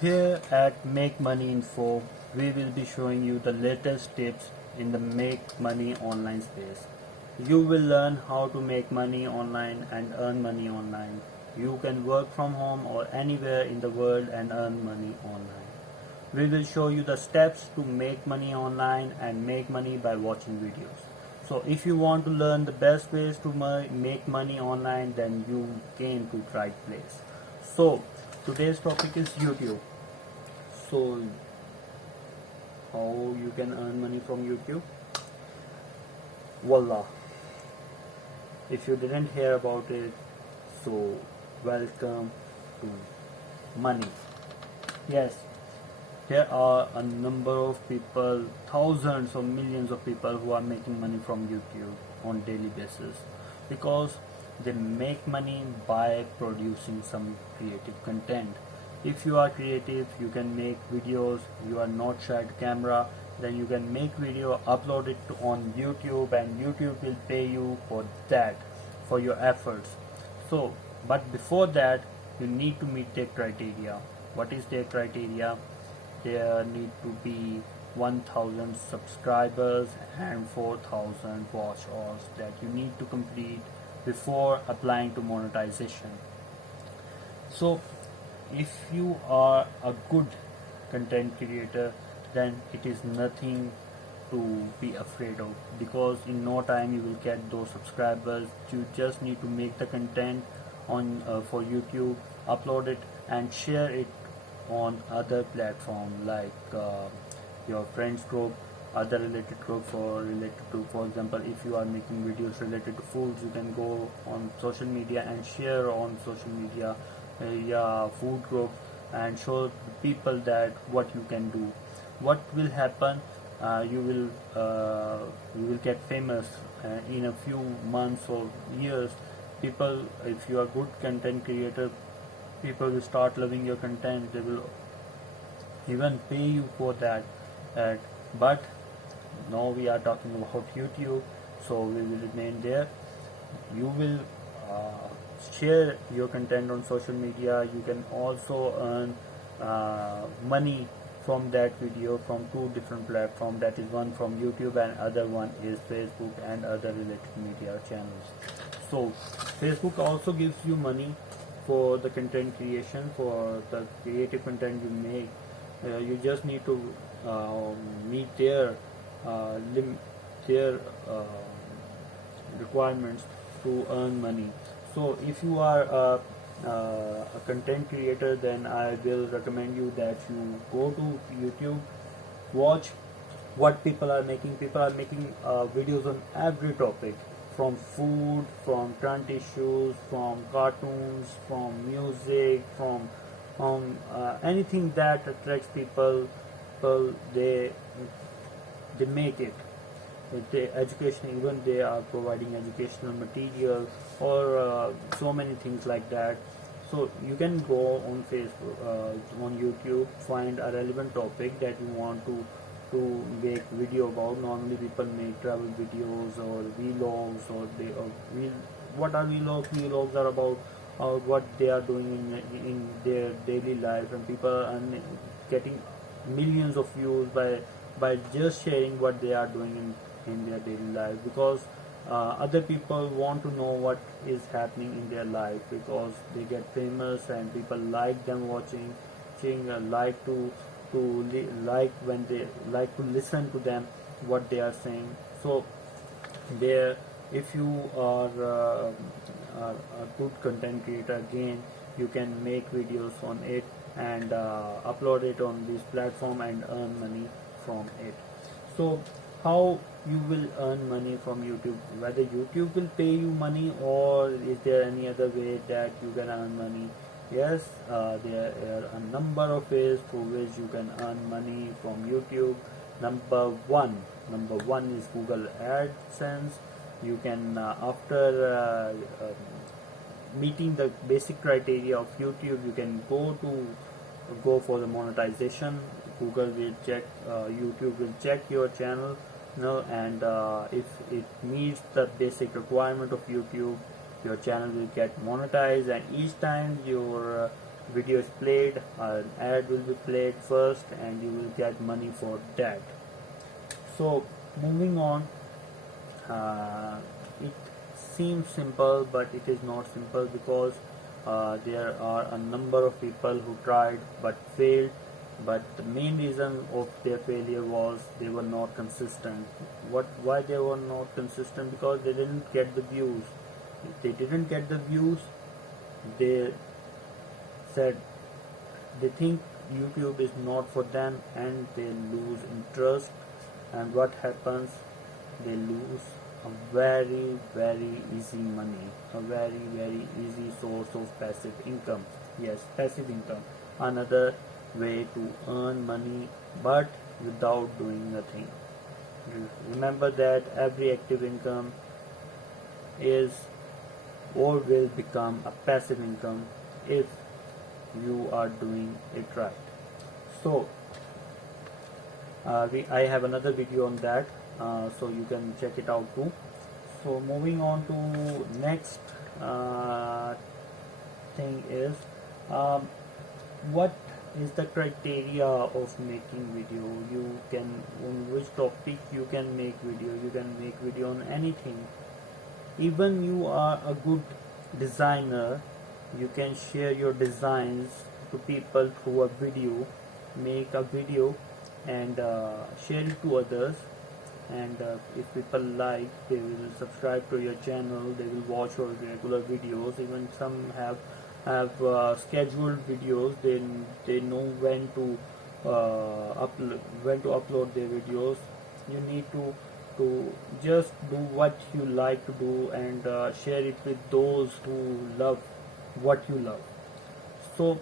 Here at Make Money Info, we will be showing you the latest tips in the make money online space. You will learn how to make money online and earn money online. You can work from home or anywhere in the world and earn money online. We will show you the steps to make money online and make money by watching videos. So if you want to learn the best ways to make money online, then you came to the right place. So today's topic is YouTube. So how you can earn money from YouTube? Voila! If you didn't hear about it, so welcome to money. Yes, there are a number of people, thousands or millions of people who are making money from YouTube on daily basis because they make money by producing some creative content. If you are creative, you can make videos, you are not shy to camera, then you can make video, upload it on YouTube, and YouTube will pay you for that, for your efforts. So but before that, you need to meet their criteria. What is their criteria? There need to be 1000 subscribers and 4000 watch hours that you need to complete before applying to monetization. So if you are a good content creator, then it is nothing to be afraid of, because in no time you will get those subscribers. You just need to make the content on for YouTube, upload it and share it on other platform like your friends group, other related group for example, if you are making videos related to foods, you can go on social media and share on social media food group and show people that what you can do. What will happen, you will get famous in a few months or years. People, if you are good content creator, people will start loving your content. They will even pay you for that. But now we are talking about YouTube, so we will remain there. You will share your content on social media. You can also earn money from that video from two different platforms, that is one from YouTube and other one is Facebook and other related media channels. So Facebook also gives you money for the content creation, for the creative content you make. You just need to meet their requirements to earn money. So if you are a content creator, then I will recommend you that you go to YouTube, watch what people are making. People are making videos on every topic, from food, from current issues, from cartoons, from music, from anything that attracts people. They make it. The education, even they are providing educational material or so many things like that. So you can go on Facebook, on YouTube, find a relevant topic that you want to make video about. Normally people make travel videos or vlogs, or what are vlogs? Vlogs are about what they are doing in their daily life, and people are getting millions of views by just sharing what they are doing in their daily life, because other people want to know what is happening in their life, because they get famous and people like them watching, like like when they like to listen to them what they are saying. So there, if you are a good content creator, again you can make videos on it and upload it on this platform and earn money from it. So how you will earn money from YouTube? Whether YouTube will pay you money, or is there any other way that you can earn money? Yes, there are a number of ways through which you can earn money from YouTube. Number one is Google AdSense. You can after meeting the basic criteria of YouTube, you can go for the monetization. Google will check, YouTube will check your channel, and if it meets the basic requirement of YouTube, your channel will get monetized, and each time your video is played, an ad will be played first, and you will get money for that. So moving on, it seems simple, but it is not simple, because there are a number of people who tried but failed. But the main reason of their failure was they were not consistent. Why they were not consistent? Because they didn't get the views. If they didn't get the views, they said they think YouTube is not for them, and they lose interest. And what happens? They lose a very easy money, a very easy source of passive income. Yes, passive income, another way to earn money, but without doing nothing. Remember that every active income is or will become a passive income if you are doing it right. So I have another video on that, so you can check it out too. So moving on to next thing is, what is the criteria of making video? You can, on which topic you can make video? You can make video on anything. Even you are a good designer, you can share your designs to people through a video. Make a video and share it to others, and if people like, they will subscribe to your channel, they will watch your regular videos. Even some have scheduled videos. They know when to upload their videos. You need to just do what you like to do, and share it with those who love what you love. So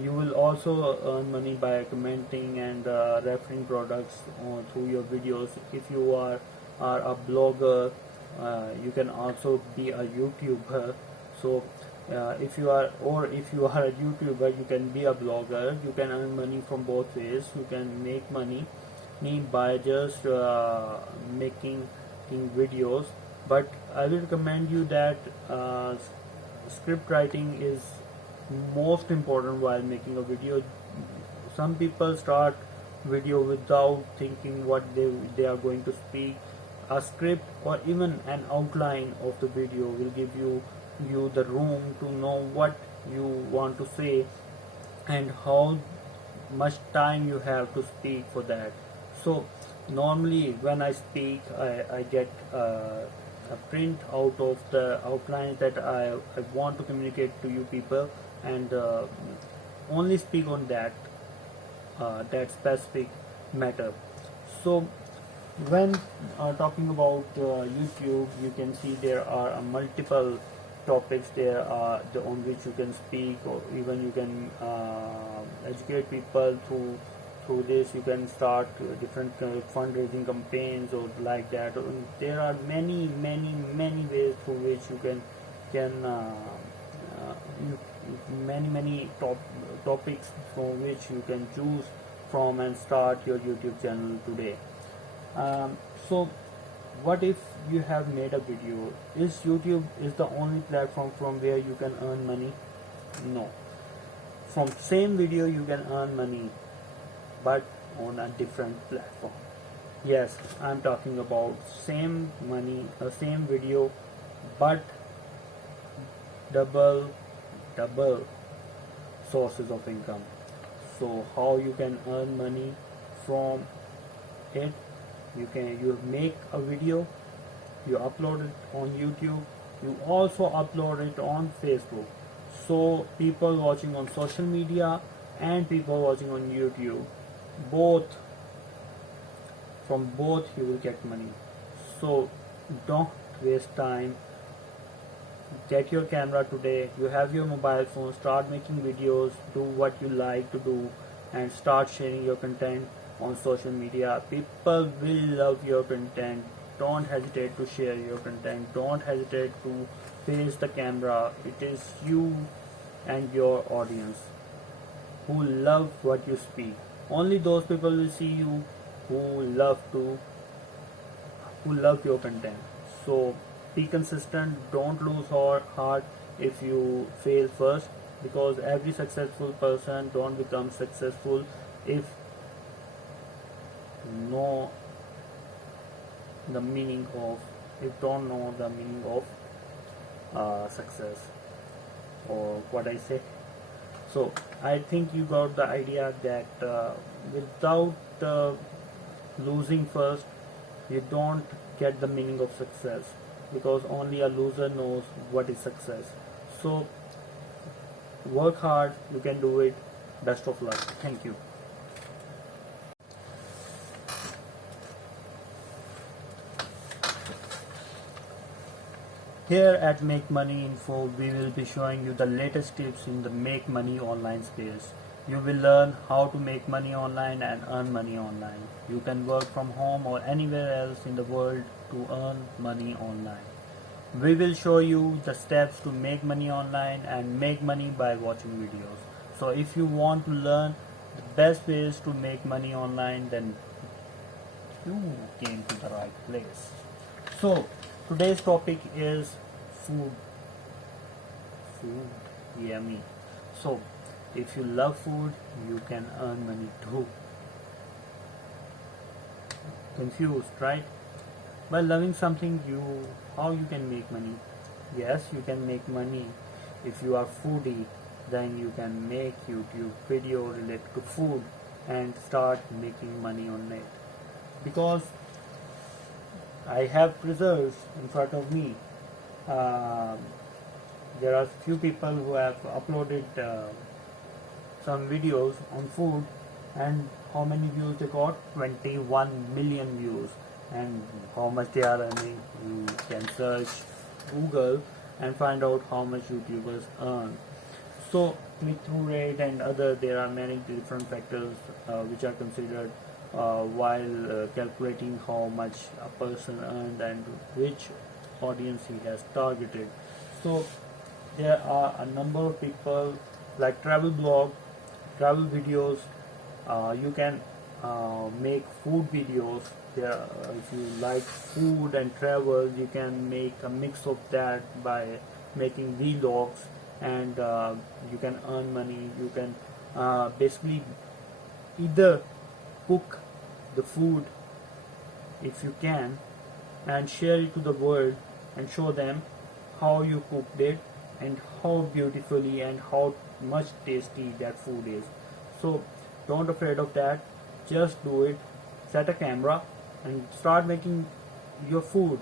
you will also earn money by commenting and referring products through your videos. If you are a blogger, you can also be a YouTuber. So if you are a YouTuber, you can be a blogger. You can earn money from both ways. You can make money by just making videos, but I will recommend you that script writing is most important while making a video. Some people start video without thinking what they are going to speak. A script or even an outline of the video will give you the room to know what you want to say and how much time you have to speak for that. So normally when I speak, I get a print out of the outline that I want to communicate to you people, and only speak on that specific matter. So when talking about YouTube, you can see there are multiple topics there on which you can speak, or even you can educate people through this. You can start different fundraising campaigns or like that. There are many ways through which you can many topics from which you can choose from and start your YouTube channel today. So what if you have made a video? Is YouTube is the only platform from where you can earn money? No. From same video you can earn money, but on a different platform. Yes, I'm talking about same money, same video, but double sources of income. So how you can earn money from it? You make a video, you upload it on YouTube, you also upload it on Facebook. So people watching on social media and people watching on YouTube, from both you will get money. So don't waste time. Get your camera today. You have your mobile phone, start making videos, do what you like to do, and start sharing your content on social media. People will love your content. Don't hesitate to share your content. Don't hesitate to face the camera. It is you and your audience who love what you speak. Only those people will see you who love your content. So be consistent. Don't lose heart if you fail first. because every successful person don't become successful if know the meaning of if don't know the meaning of success, or what I say. So I think you got the idea that without losing first, you don't get the meaning of success, because only a loser knows what is success. So work hard, you can do it. Best of luck. Thank you. Here at Make Money Info, we will be showing you the latest tips in the Make Money online space. You will learn how to make money online and earn money online. You can work from home or anywhere else in the world to earn money online. We will show you the steps to make money online and make money by watching videos. So if you want to learn the best ways to make money online, then you came to the right place. So today's topic is food. Yummy. So if you love food, you can earn money too. Confused, right? By loving something, how you can make money? Yes, you can make money. If you are foodie, then you can make YouTube video related to food and start making money on it. Because I have results in front of me. There are few people who have uploaded some videos on food, and how many views they got? 21 million views. And how much they are earning, you can search Google and find out how much YouTubers earn. So click-through rate and other, there are many different factors which are considered while calculating how much a person earned and which audience he has targeted. So there are a number of people like travel blog, travel videos. You can make food videos. There, if you like food and travel, you can make a mix of that by making vlogs, and you can earn money. You can basically either cook the food if you can and share it to the world and show them how you cooked it and how beautifully and how much tasty that food is. So don't afraid of that, just do it. Set a camera and start making your food.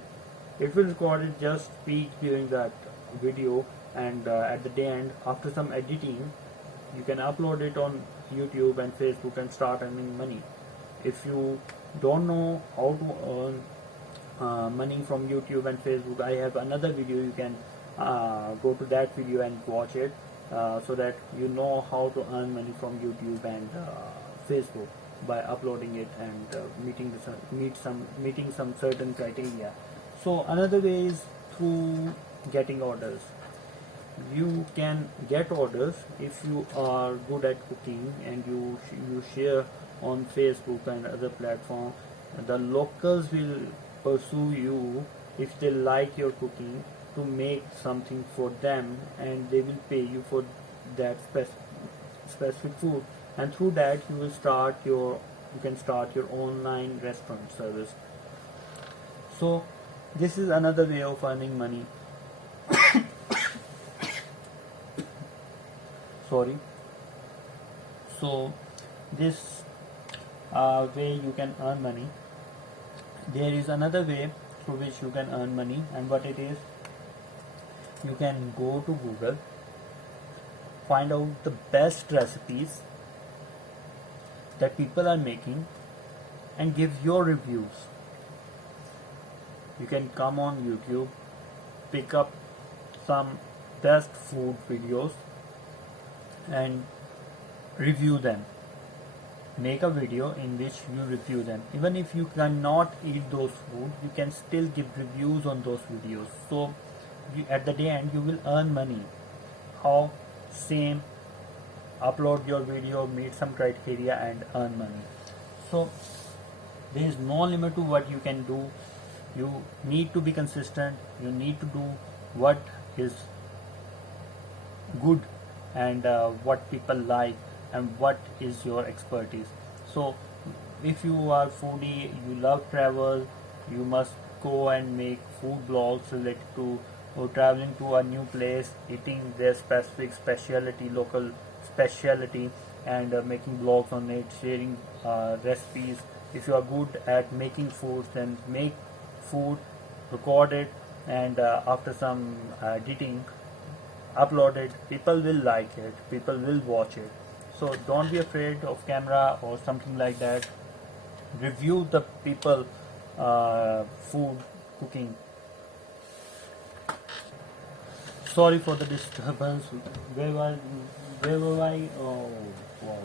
It will record it, just speak during that video, and at the end, after some editing, you can upload it on YouTube and Facebook and start earning money. If you don't know how to earn money from YouTube and Facebook, I have another video. You can go to that video and watch it, so that you know how to earn money from YouTube and Facebook by uploading it and meeting some certain criteria. So another way is through getting orders. You can get orders if you are good at cooking and you share on Facebook and other platforms. The locals will pursue you if they like your cooking to make something for them, and they will pay you for that specific food, and through that you can start your online restaurant service. So this is another way of earning money. Sorry. So this way you can earn money. There is another way through which you can earn money, and what it is, you can go to Google, find out the best recipes that people are making and give your reviews. You can come on YouTube, pick up some best food videos and review them. Make a video in which you review them. Even if you cannot eat those food, you can still give reviews on those videos. So at the end you will earn money. How? Same, upload your video, meet some criteria and earn money. So there is no limit to what you can do. You need to be consistent. You need to do what is good and what people like and what is your expertise. So if you are foodie, you love travel, you must go and make food blogs related to traveling to a new place, eating their specific specialty, local specialty, and making blogs on it, sharing recipes. If you are good at making food, then make food, record it, and after some editing, upload it. People will like it, people will watch it. So don't be afraid of camera or something like that. Review the people food cooking. Sorry for the disturbance. Where were I? Oh, wow.